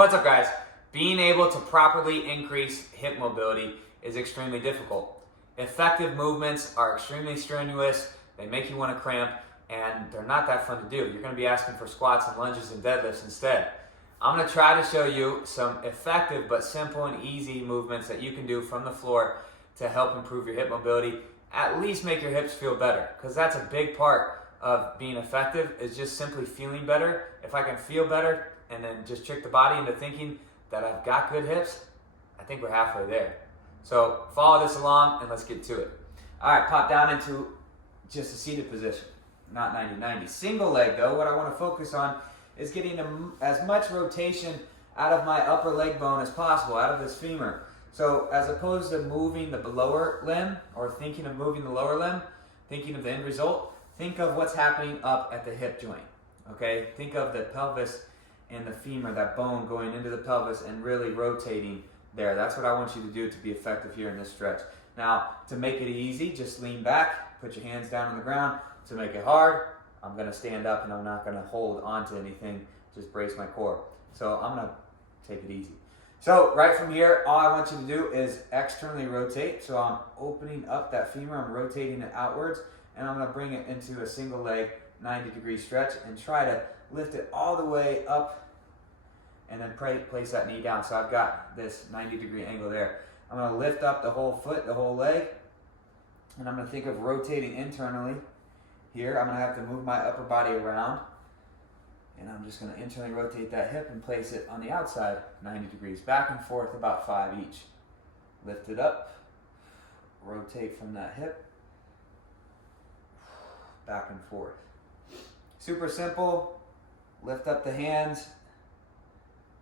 What's up, guys? Being able to properly increase hip mobility is extremely difficult. Effective movements are extremely strenuous, they make you want to cramp, and they're not that fun to do. You're going to be asking for squats and lunges and deadlifts instead. I'm going to try to show you some effective but simple and easy movements that you can do from the floor to help improve your hip mobility, at least make your hips feel better, because that's a big part of being effective, is just simply feeling better. If I can feel better and then just trick the body into thinking that I've got good hips, I think we're halfway there. So follow this along and let's get to it. All right, pop down into just a seated position, not 90-90. Single leg though, what I want to focus on is getting as much rotation out of my upper leg bone as possible, out of this femur. So as opposed to moving the lower limb or thinking of moving the lower limb, thinking of the end result, think of what's happening up at the hip joint, okay? Think of the pelvis and the femur, that bone going into the pelvis and really rotating there. That's what I want you to do to be effective here in this stretch. Now, to make it easy, just lean back, put your hands down on the ground. To make it hard, I'm gonna stand up and I'm not gonna hold onto anything, just brace my core. So I'm gonna take it easy. So right from here, all I want you to do is externally rotate. So I'm opening up that femur, I'm rotating it outwards, and I'm gonna bring it into a single leg 90-degree stretch and try to lift it all the way up and then place that knee down. So I've got this 90-degree angle there. I'm gonna lift up the whole foot, the whole leg, and I'm gonna think of rotating internally. Here, I'm gonna have to move my upper body around, and I'm just gonna internally rotate that hip and place it on the outside 90 degrees, back and forth about 5 each. Lift it up, rotate from that hip, back and forth. Super simple. Lift up the hands.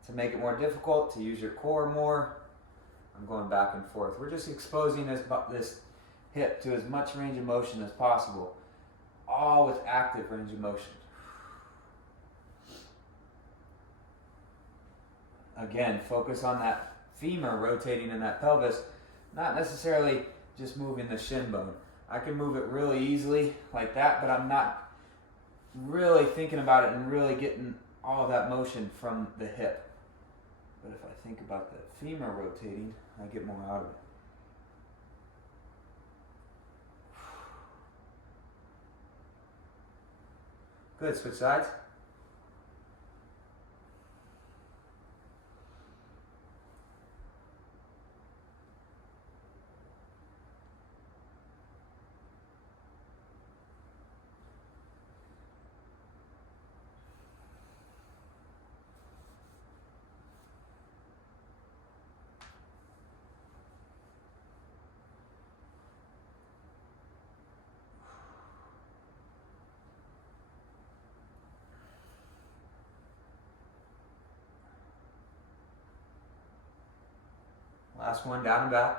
To make it more difficult, to use your core more, I'm going back and forth. We're just exposing this hip to as much range of motion as possible, all with active range of motion. Again, focus on that femur rotating in that pelvis, not necessarily just moving the shin bone. I can move it really easily like that, but I'm not really thinking about it and really getting all of that motion from the hip. But if I think about the femur rotating, I get more out of it. Good, switch sides. Last one, down and back.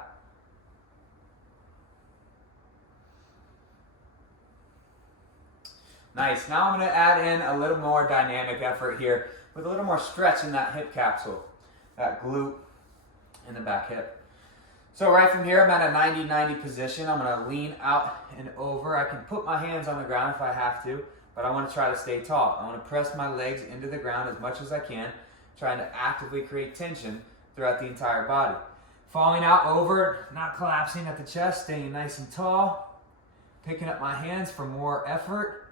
Nice. Now I'm going to add in a little more dynamic effort here with a little more stretch in that hip capsule, that glute and the back hip. So right from here, I'm at a 90-90 position. I'm going to lean out and over. I can put my hands on the ground if I have to, but I want to try to stay tall. I want to press my legs into the ground as much as I can, trying to actively create tension throughout the entire body. Falling out over, not collapsing at the chest, staying nice and tall. Picking up my hands for more effort.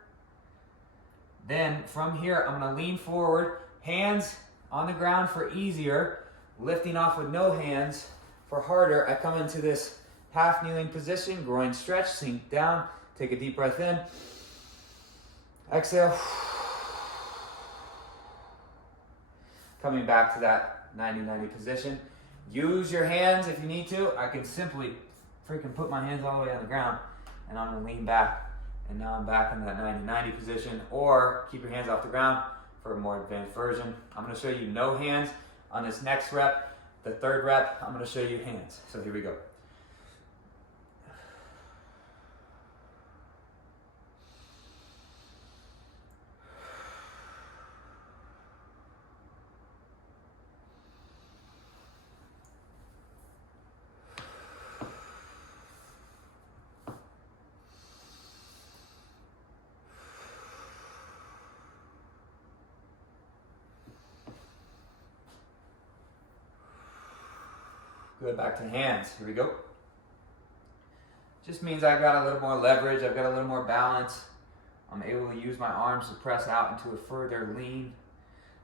Then from here, I'm gonna lean forward, hands on the ground for easier, lifting off with no hands for harder. I come into this half kneeling position, groin stretch, sink down, take a deep breath in. Exhale. Coming back to that 90-90 position. Use your hands if you need to. I can simply freaking put my hands all the way on the ground and I'm gonna lean back, and now I'm back in that 90-90 position, or keep your hands off the ground for a more advanced version. I'm gonna show you no hands on this next rep. The third rep, I'm gonna show you hands. So here we go. Good, back to hands. Here we go. Just means I've got a little more leverage, I've got a little more balance. I'm able to use my arms to press out into a further lean.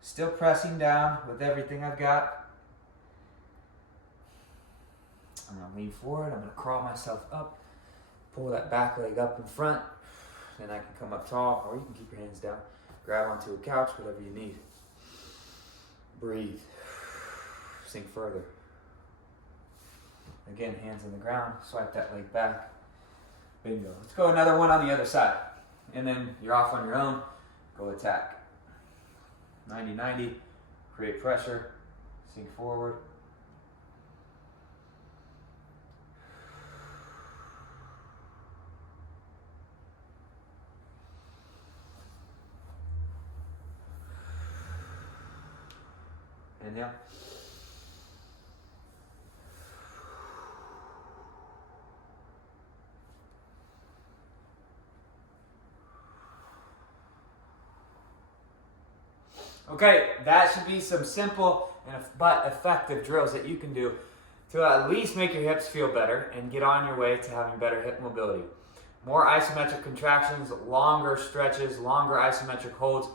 Still pressing down with everything I've got. I'm gonna lean forward, I'm gonna crawl myself up, pull that back leg up in front, then I can come up tall, or you can keep your hands down. Grab onto a couch, whatever you need. Breathe. Sink further. Again, hands on the ground, swipe that leg back. Bingo. Let's go another one on the other side. And then you're off on your own. Go attack. 90-90. Create pressure. Sink forward. Inhale. Okay, that should be some simple but effective drills that you can do to at least make your hips feel better and get on your way to having better hip mobility. More isometric contractions, longer stretches, longer isometric holds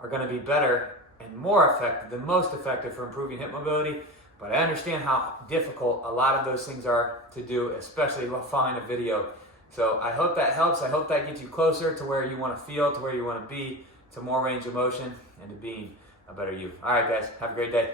are going to be better and more effective, the most effective for improving hip mobility. But I understand how difficult a lot of those things are to do, especially following a video. So I hope that helps. I hope that gets you closer to where you want to feel, to where you want to be, to more range of motion, and to being a better you. All right, guys, have a great day.